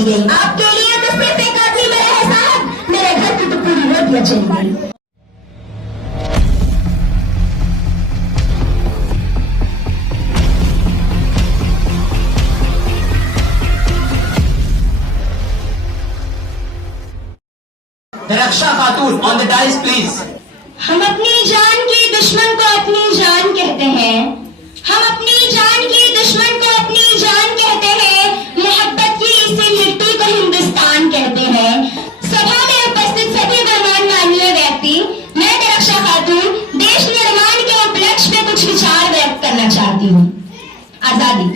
चली गई। आपके लिए तो सिर्फ एक आदमी मेरा है साहब, मेरे घर की तो पूरी रोटियां चली गई। रक्षा खातून ऑन द डाइस प्लीज। हम अपनी जान की दुश्मन को अपनी जान कहते हैं, हम अपनी जान की दुश्मन को अपनी जान कहते हैं, मोहब्बत की इसी मिट्टी को हिंदुस्तान कहते हैं। सभा में उपस्थित सभी गणमान्य व्यक्ति, मैं रक्षा खातून देश निर्माण के उपलक्ष्य में कुछ विचार व्यक्त करना चाहती हूँ। आजादी,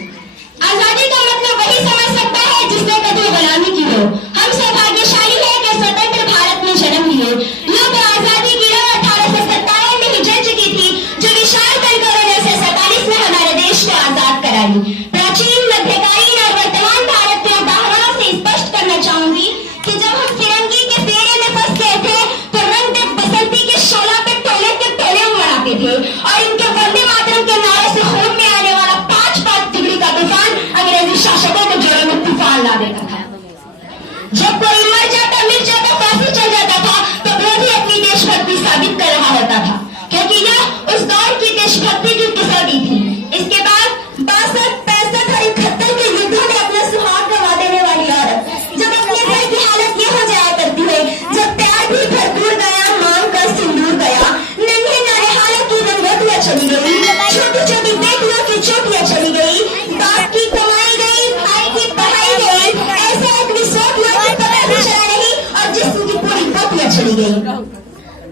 आजादी का मतलब वही समझ सकता है जिसने कभी गुलामी की हो। हम सौभाग्यशाली है कि स्वतंत्र भारत में जन्म लिए। लोग आजादी की लौ 1857 में ही जल चुकी थी, जो विशाल कलकरों ने 1947 में हमारे देश को आजाद कराई। प्राचीन, मध्यकालीन और वर्तमान भारत के उदाहरणों से स्पष्ट करना चाहूंगी कि जब हम फिरंगी के फेरे में फंस गए थे तो रंग दे बसंती के शोला पे टोले के टोले मनाते थे और इनके वंदे मातरम के नारे से खून में आने वाला 5-5 डिग्री का तूफान अंग्रेजी शासकों के जोरों में तूफान ला देता था। जब कोई मर जाता, मिट जाता, फांसी चल जाता था तो वो भी अपनी देशभक्ति साबित कर रहा होता था, क्योंकि यह उस दौर की देशभक्ति की कसौटी थी। इसके बाद 62, 65 और 71 के युद्धों में अपना सुहाग गंवा देने वाली औरत जब अपने घर की हालत ये हो जाया करती है, जब प्यार भी भरपूर गया, मांग कर सिंदूर गया, नन्हे नारे हालत की रंगोटियां चली गई, छोटी छोटी बेटियों की चोटियां चली गई, बाप की कमाई गई, भाई की पढ़ाई गई, ऐसे आदमी सोच जिसकी पूरी पोतियां चली गई।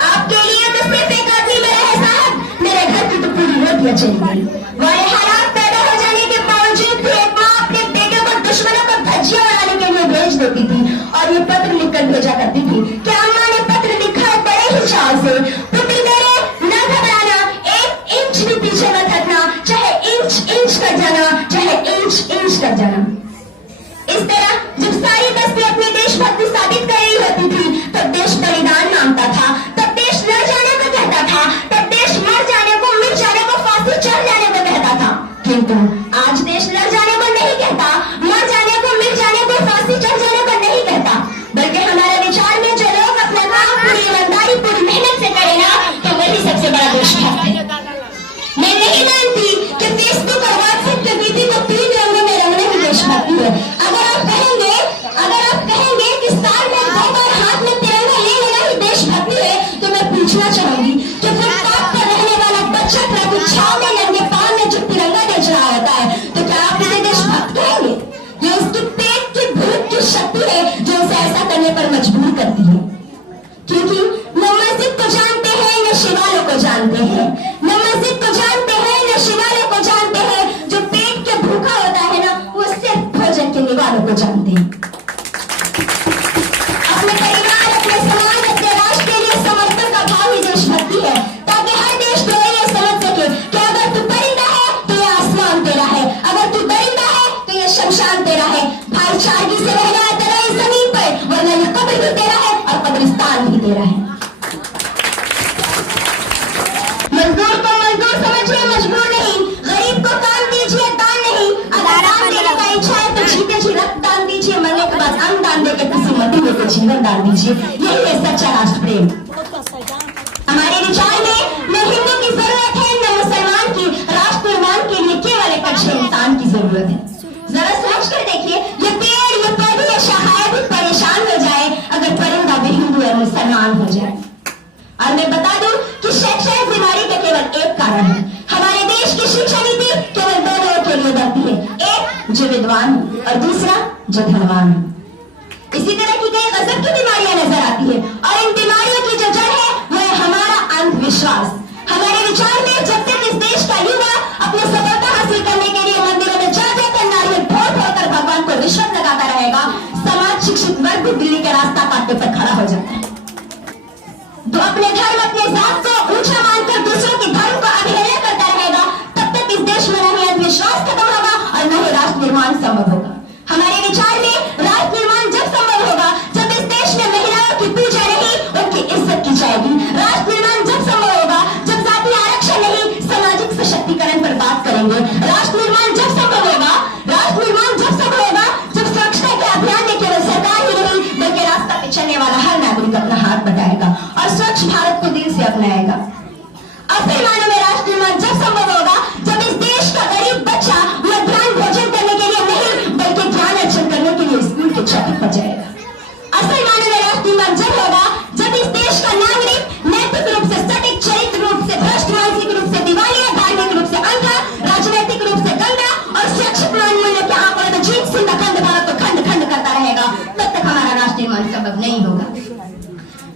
आपके लिए तो सिर्फ एक आदमी मेरा है साहब, मेरे घर की तो पूरी रोटियां चली गई। वाले हालात पैदा हो जाने के बावजूद भी एक माँ अपने बेटे को दुश्मनों को धज्जियां उड़ाने के लिए भेज देती थी और ये पत्र लिखकर भेजा करती थी कि अम्मा ने पत्र लिखा है बड़े ही चाव से, पुत्री मेरे न घबराना, 1 इंच भी पीछे मत हटना, चाहे इंच कर जाना, चाहे इंच कर जाना। इस तरह जब सारी बस्ती अपनी देशभक्ति साबित कर रही होती थी तब देश बलिदान मांगता था, तब देश लड़ जाने को कहता था, तब देश मर जाने को, मिट जाने को, फांसी चढ़ जाने को कहता था। किंतु आज देश लड़ जाने को नहीं कहता, मर जाने को, मिट जाने को, फांसी चढ़ जाने को नहीं कहता, बल्कि हमारे विचार में जो लोग अपना काम पूरी ईमानदारी, पूरी मेहनत से करे ना, तो वही सबसे बड़ा देशभक्त है। मैं नहीं मानती कि फेसबुक और व्हाट्सएप के बीती को 3 रंगों में रंगने की देशभक्ति है। अगर आप कहेंगे कि साल में 2 बार हाथ में तिरंगा ले लेना ही देशभक्ति है, तो मैं पूछना चाहूंगी कि फुटपाथ पर रहने वाला बच्चा ट्रैफिक छाव में नंगे पांव में जो तिरंगा बेच रहा होता है, तो क्या आप इसे देशभक्त कहेंगे? ये उसकी पेट की भूख की शक्ति है जो उसे ऐसा करने पर मजबूर करती है। क्योंकि न मस्जिद को जानते हैं, न शिवालयों को जानते हैं, न मस्जिद को जानते हैं, न शिवालयों को जानते हैं। जो पेट के भूखा होता है ना, वो सिर्फ भोजन के निवालों को जानते हैं। अपने परिवार, अपने समाज, अपने राष्ट्र के लिए समर्पण का भाव ही देशभक्ति है, ताकि हर देशद्रोही ये समझ सके कि अगर तू परिंदा है तो ये आसमान तेरा है, अगर तू दरिंदा है तो ये शमशान तेरा है। भाईचारगी से रहना है तेरा इस जमीन पर, वरना ये कब्र भी तेरा है और कब्रिस्तान भी तेरा है। मजदूर को मजदूर समझिए, मजबूर नहीं। गरीब को काम दीजिए, दान नहीं। अगर दान देने का इच्छा है तो जीते जी रक्त दान दीजिए, मरने के बाद अन्न दान देकर किसी मट्टी में को जीवन दान दीजिए। यही है सच्चा राष्ट्र प्रेम। हमारे विचार में न हिंदू की जरूरत है, न मुसलमान की। राष्ट्र निर्माण के लिए केवल एक अच्छे इंसान की जरूरत है। जरा सोच कर देखिए, ये पेड़, ये पौधे, ये शायद ही परेशान हो जाए अगर परिंदा भी हिंदू और मुसलमान हो जाए। और मैं बता दूं कि शैक्षणिक बीमारी का केवल एक कारण है। हमारे देश की शिक्षा नीति केवल 2 लोगों के लिए बनती है, एक जो विद्वान और दूसरा जो धनवान। इसी तरह की कई गजब की बीमारियां नजर आती है और इन बीमारियों की जो जड़ है वो है हमारा अंधविश्वास। हमारे विचार में जब तक इस देश का युवा अपनी सफलता हासिल करने के लिए मंदिरों में जा जाकर नारियल फोड़ कर भगवान को रिश्वत लगाता रहेगा, समाज शिक्षित वर्ग भी दिल्ली के रास्ता काटने पर खड़ा हो जाता है। तो अपने धर्म, अपने जात को ऊंचा मानकर दूसरों के धर्म को अवहेलना करता रहेगा, तब तक इस देश में न ही अंधविश्वास खत्म होगा और न ही राष्ट्र निर्माण संभव होगा। हमारे विचार में राष्ट्र निर्माण जब संभव होगा जब इस देश में महिलाओं की पूजा नहीं, उनकी इज्जत की जाएगी। राष्ट्र निर्माण जब संभव होगा जब जातीय आरक्षण नहीं, सामाजिक सशक्तिकरण पर बात करेंगे। राष्ट्र निर्माण जब संभव होगा, राष्ट्र निर्माण जब संभव होगा जब स्वच्छता के अभियान में निर्माण संभव नहीं होगा।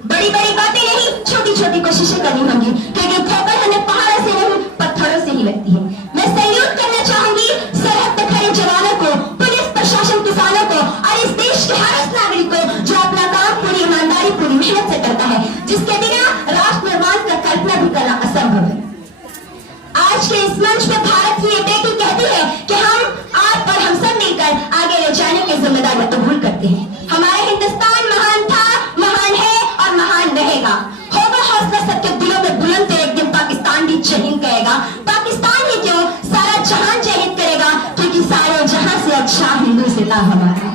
बड़ी बड़ी बातें नहीं, छोटी छोटी कोशिशें करनी होंगी, क्योंकि ठोकर हमें पहाड़ों से नहीं पत्थरों से ही लगती है। मैं सैल्यूट करना चाहूंगी सरहद पे खड़े जवानों को, पुलिस प्रशासन, किसानों को और इस देश के हर उस नागरिक को जो अपना काम पूरी ईमानदारी, पूरी मेहनत से करता है, जिसके बिना राष्ट्र निर्माण का कल्पना भी करना असंभव है। आज के इस मंच पे भारत की ये बेटी कहती है कि हम आप और हम सब मिलकर आगे ले जाने की जिम्मेदारी कबूल करते हैं। हमारा हिंदुस्तान महान था, महान है और महान रहेगा। होगा हौसला सबके दिलों में बुलंद, तो एक दिन पाकिस्तान भी जय हिंद कहेगा। पाकिस्तान ही क्यों, सारा जहां जय हिंद करेगा, क्योंकि सारे जहां से अच्छा हिंदू सिता हमारा।